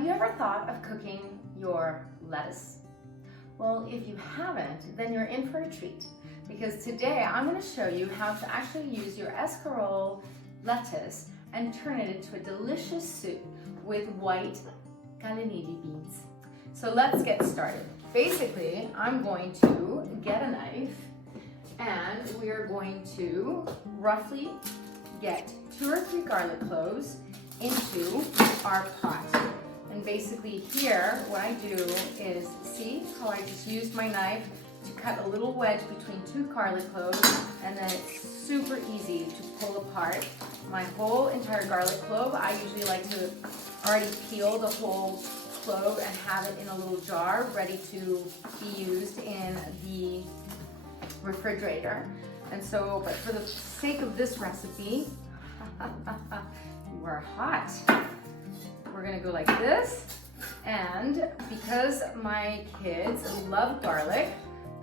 Have you ever thought of cooking your lettuce? Well, if you haven't, then you're in for a treat, because today I'm going to show you how to actually use your escarole lettuce and turn it into a delicious soup with white cannellini beans. So let's get started. Basically, I'm going to get a knife and we are going to roughly get 2 or 3 garlic cloves into our pot. And basically here, what I do is, see how I just used my knife to cut a little wedge between 2 garlic cloves, and then it's super easy to pull apart my whole entire garlic clove. I usually like to already peel the whole clove and have it in a little jar ready to be used in the refrigerator. And so, but for the sake of this recipe, we're hot. We're gonna go like this, and because my kids love garlic,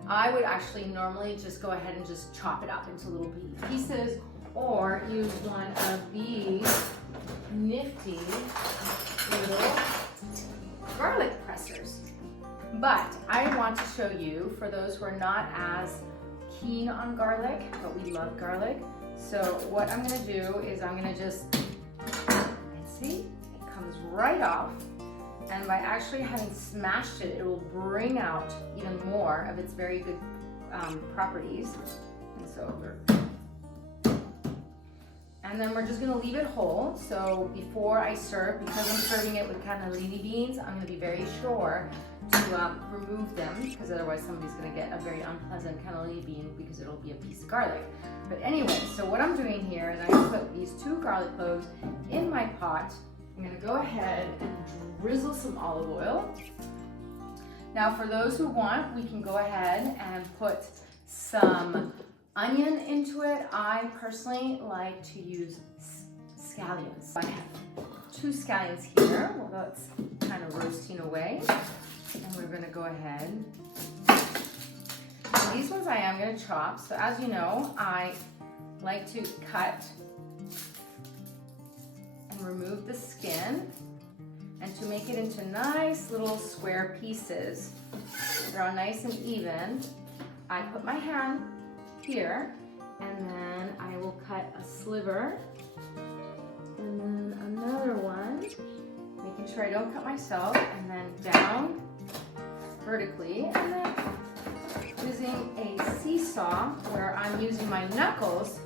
I would actually normally just go ahead and just chop it up into little pieces, or use one of these nifty little garlic pressers. But I want to show you, for those who are not as keen on garlic, but we love garlic, so what I'm gonna do is I'm gonna just, see, it comes right off, and by actually having smashed it, it will bring out even more of its very good properties. And so and then we're just gonna leave it whole. So before I serve, because I'm serving it with cannellini beans, I'm gonna be very sure to remove them, because otherwise somebody's gonna get a very unpleasant cannellini bean because it'll be a piece of garlic. But anyway, so what I'm doing here is I'm gonna put these 2 garlic cloves in my pot. I'm gonna go ahead and drizzle some olive oil. Now for those who want, we can go ahead and put some onion into it. I personally like to use scallions. I have 2 scallions here, although it's kind of roasting away. And we're gonna go ahead. And these ones I am gonna chop. So as you know, I like to cut and remove the skin, and to make it into nice little square pieces. They're all nice and even. I put my hand here, and then I will cut a sliver, and then another one, making sure I don't cut myself, and then down vertically, and then using a seesaw where I'm using my knuckles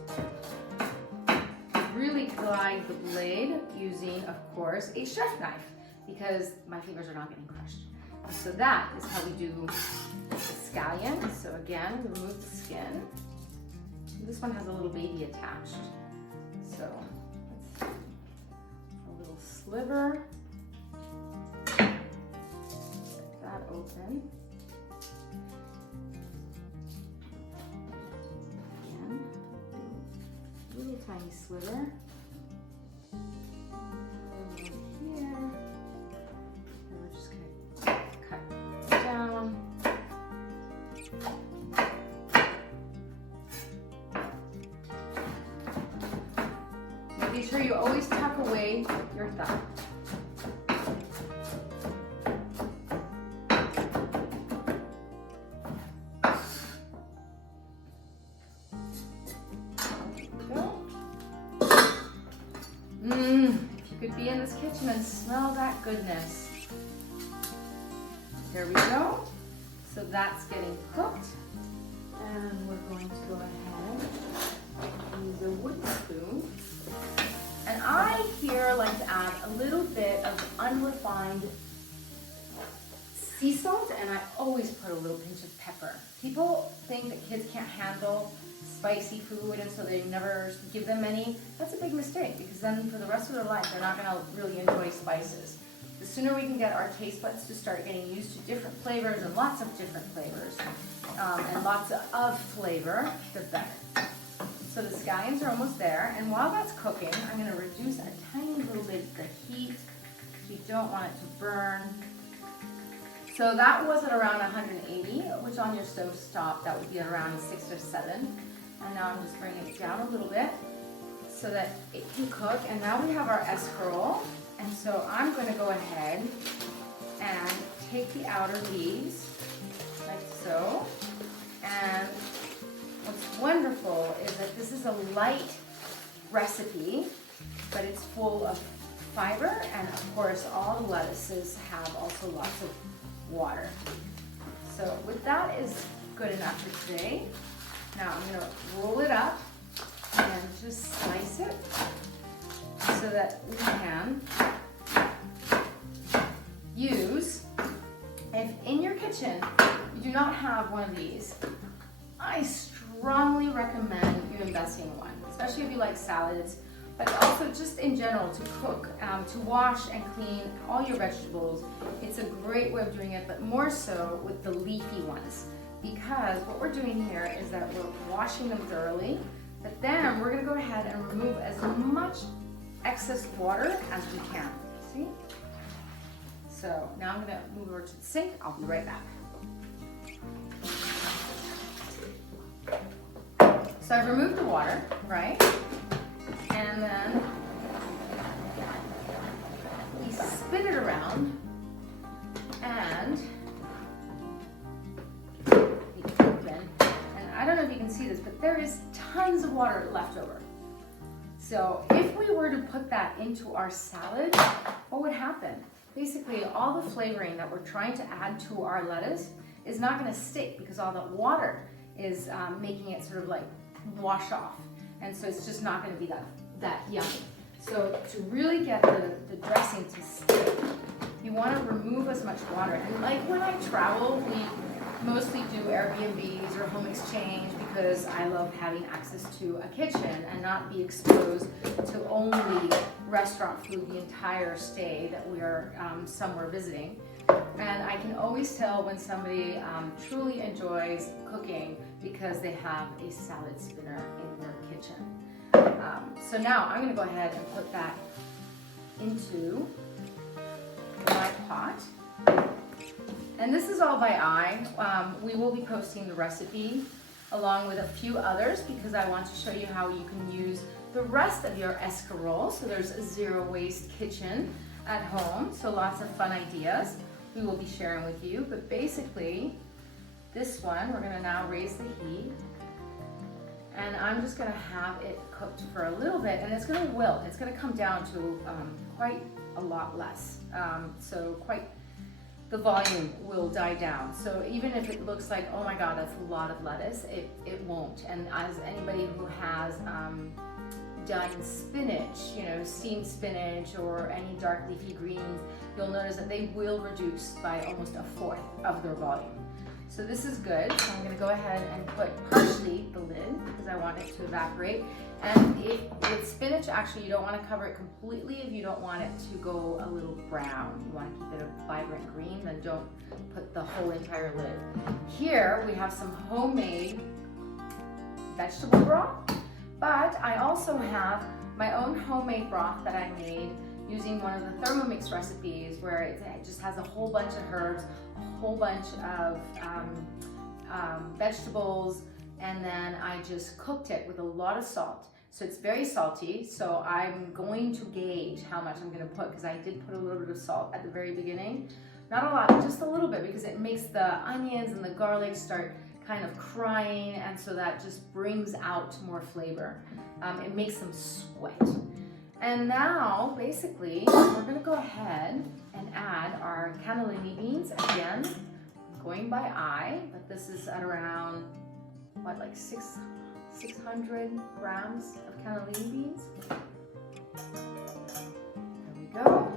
to really glide the blade, using, of course, a chef knife, because my fingers are not getting crushed. And so that is how we do the scallion. So again, remove the skin. This one has a little baby attached. So let's a little sliver. Get that open. Again, little tiny sliver. Here. And we're just gonna cut down. Make sure you always tuck away your thumb. You could be in this kitchen and smell that goodness. There we go. So that's getting cooked. And we're going to go ahead and use a wooden spoon. And I here like to add a little bit of unrefined sea salt, and I always put a little pinch of pepper. People think that kids can't handle spicy food, and so they never give them any. That's a big mistake, because then for the rest of their life, they're not gonna really enjoy spices. The sooner we can get our taste buds to start getting used to different flavors, and lots of different flavors, and lots of flavor, the better. So the scallions are almost there, and while that's cooking, I'm gonna reduce a tiny little bit the heat. You don't want it to burn. So that was at around 180, which on your stove top, that would be at around 6 or 7. And now I'm just bringing it down a little bit so that it can cook. And now we have our escarole, And so I'm going to go ahead and take the outer leaves, like so. And what's wonderful is that this is a light recipe, but it's full of fiber, and of course all the lettuces have also lots of water. So with that is good enough for today. Now I'm going to roll it up and just slice it so that we can use, if in your kitchen you do not have one of these, I strongly recommend you investing in one, especially if you like salads, but also just in general to cook, to wash and clean all your vegetables. It's a great way of doing it, but more so with the leafy ones, because what we're doing here is that we're washing them thoroughly, but then we're going to go ahead and remove as much excess water as we can. See? So now I'm going to move over to the sink. I'll be right back. So I've removed the water, right? And then we spin it around and open. And I don't know if you can see this, but there is tons of water left over. So if we were to put that into our salad, what would happen? Basically, all the flavoring that we're trying to add to our lettuce is not going to stick because all that water is making it sort of like wash off. And so it's just not going to be that yummy. So to really get the dressing to stick, you want to remove as much water. And like when I travel, we mostly do Airbnbs or home exchange because I love having access to a kitchen and not be exposed to only restaurant food the entire stay that we are somewhere visiting. And I can always tell when somebody truly enjoys cooking because they have a salad spinner in their kitchen. So now I'm going to go ahead and put that into my pot. And this is all by eye. We will be posting the recipe along with a few others because I want to show you how you can use the rest of your escarole. So there's a zero waste kitchen at home. So lots of fun ideas we will be sharing with you. But basically, this one, we're going to now raise the heat. And I'm just going to have it cooked for a little bit, and it's going to wilt. It's going to come down to quite a lot less. The volume will die down. So even if it looks like, oh my God, that's a lot of lettuce, it won't. And as anybody who has done spinach, steamed spinach or any dark leafy greens, you'll notice that they will reduce by almost a fourth of their volume. So this is good. So I'm going to go ahead and put partially the lid because I want it to evaporate. And with spinach, actually, you don't want to cover it completely if you don't want it to go a little brown. You want to keep it a vibrant green, then don't put the whole entire lid. Here we have some homemade vegetable broth, but I also have my own homemade broth that I made using one of the Thermomix recipes where it just has a whole bunch of herbs, a whole bunch of vegetables, and then I just cooked it with a lot of salt. So it's very salty, so I'm going to gauge how much I'm going to put because I did put a little bit of salt at the very beginning. Not a lot, but just a little bit because it makes the onions and the garlic start kind of crying, and so that just brings out more flavor. It makes them sweat. And now, basically, we're going to go ahead and add our cannellini beans. Again, going by eye, but this is at around, what, like 600 grams of cannellini beans. There we go.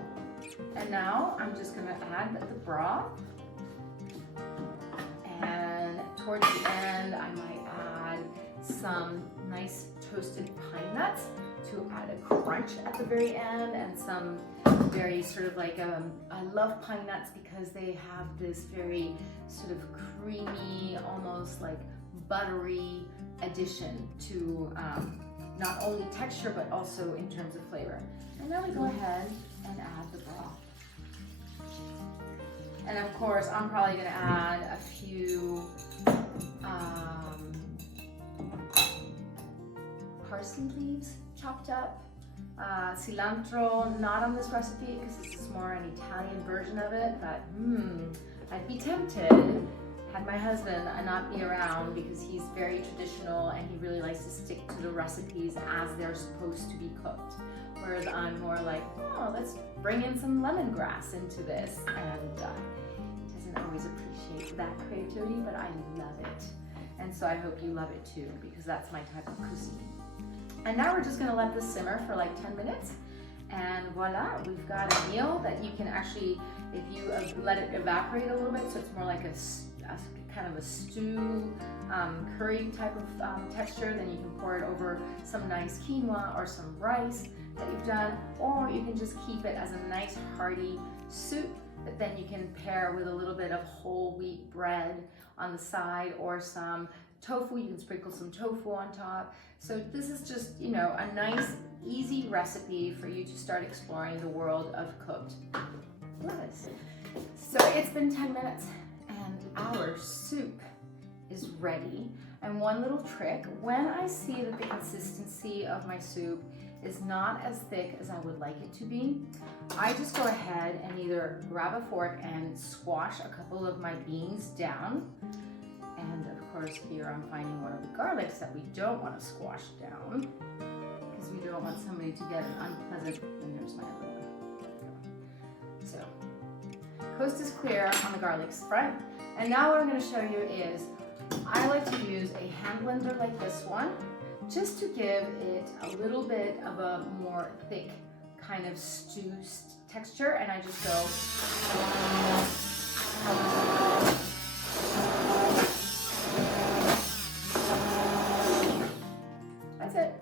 And now I'm just going to add the broth. And towards the end, I might add some nice toasted pine nuts to add a crunch at the very end, and some very sort of like, I love pine nuts because they have this very sort of creamy, almost like buttery addition to not only texture but also in terms of flavor. And now we go ahead and add the broth. And of course, I'm probably going to add a few parsley leaves chopped up. Cilantro, not on this recipe because this is more an Italian version of it, but I'd be tempted had my husband not be around because he's very traditional and he really likes to stick to the recipes as they're supposed to be cooked. Whereas I'm more like, oh, let's bring in some lemongrass into this, and doesn't always appreciate that creativity, but I love it. And so I hope you love it too, because that's my type of cuisine. And now we're just gonna let this simmer for like 10 minutes. And voila, we've got a meal that you can actually, if you let it evaporate a little bit, so it's more like a kind of a stew, curry type of texture, then you can pour it over some nice quinoa or some rice that you've done, or you can just keep it as a nice hearty soup that then you can pair with a little bit of whole wheat bread on the side, or some tofu. You can sprinkle some tofu on top. So this is just, you know, a nice, easy recipe for you to start exploring the world of cooked lettuce. So it's been 10 minutes and our soup is ready. And one little trick, when I see that the consistency of my soup is not as thick as I would like it to be, I just go ahead and either grab a fork and squash a couple of my beans down. And of course here I'm finding one of the garlics that we don't want to squash down because we don't want somebody to get an unpleasant, and there's my other one. So, coast is clear on the garlic's front. And now what I'm going to show you is, I like to use a hand blender like this one, just to give it a little bit of a more thick kind of stew texture, and I just go. That's it.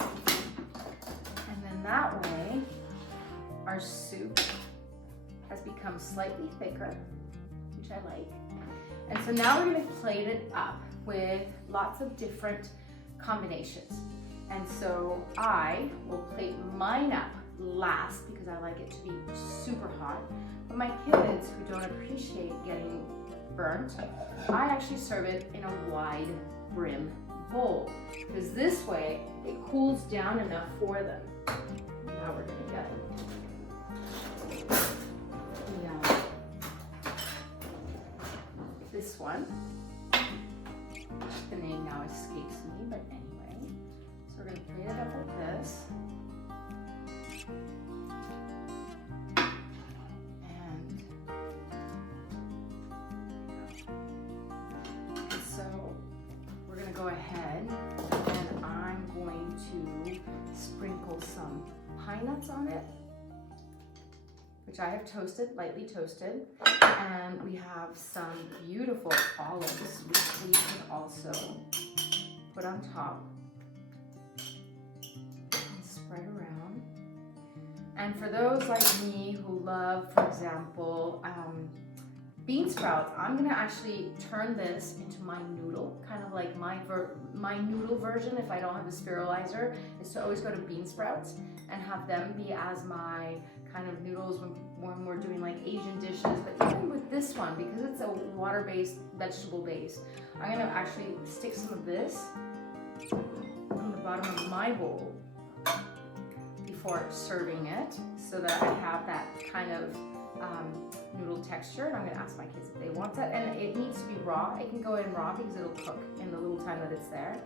And then that way, our soup has become slightly thicker, which I like. And so now we're going to plate it up with lots of different combinations. And so I will plate mine up last because I like it to be super hot. But my kids who don't appreciate getting burnt, I actually serve it in a wide brim bowl, because this way it cools down enough for them. Now we're going to get this one. The name now escapes me, but anyway. So we're going to plate it up like this. And so we're going to go ahead and I'm going to sprinkle some pine nuts on it, which I have toasted, lightly toasted. And we have some beautiful olives, which we can also put on top and spread around. And for those like me who love, for example, bean sprouts, I'm gonna actually turn this into my noodle, kind of like my noodle version. If I don't have a spiralizer, is to always go to bean sprouts and have them be as my kind of noodles when we're doing like Asian dishes. But even with this one, because it's a water-based, vegetable-based, I'm gonna actually stick some of this on the bottom of my bowl before serving it, so that I have that kind of noodle texture. And I'm gonna ask my kids if they want that. And it needs to be raw. It can go in raw because it'll cook in the little time that it's there.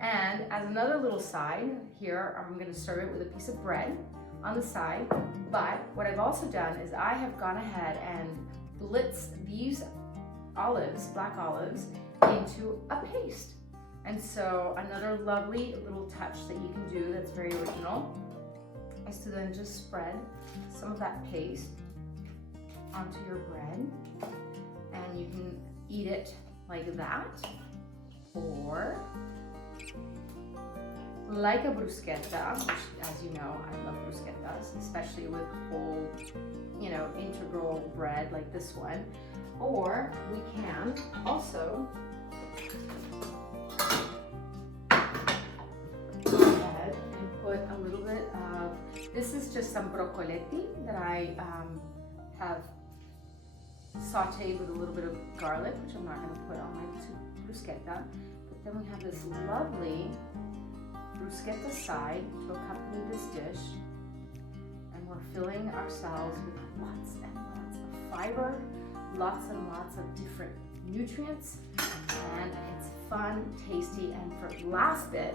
And as another little side here, I'm gonna serve it with a piece of bread on the side. But what I've also done is I have gone ahead and blitzed these olives, black olives, into a paste. And so another lovely little touch that you can do that's very original is to then just spread some of that paste onto your bread, and you can eat it like that, or like a bruschetta, which, as you know, I love bruschettas, especially with whole, you know, integral bread like this one. Or we can also go ahead and put a little bit of, this is just some broccoletti that I have sauteed with a little bit of garlic, which I'm not going to put on my bruschetta. But then we have this lovely bruschetta side to accompany this dish. And we're filling ourselves with lots and lots of fiber, lots and lots of different nutrients, and it's fun, tasty. And for last bit,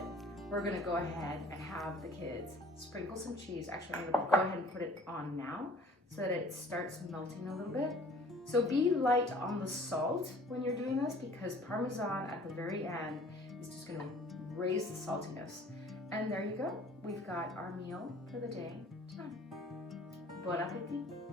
we're gonna go ahead and have the kids sprinkle some cheese. Actually, I'm gonna go ahead and put it on now so that it starts melting a little bit. So be light on the salt when you're doing this, because Parmesan at the very end is just gonna raise the saltiness. And there you go. We've got our meal for the day done. Bon appetit.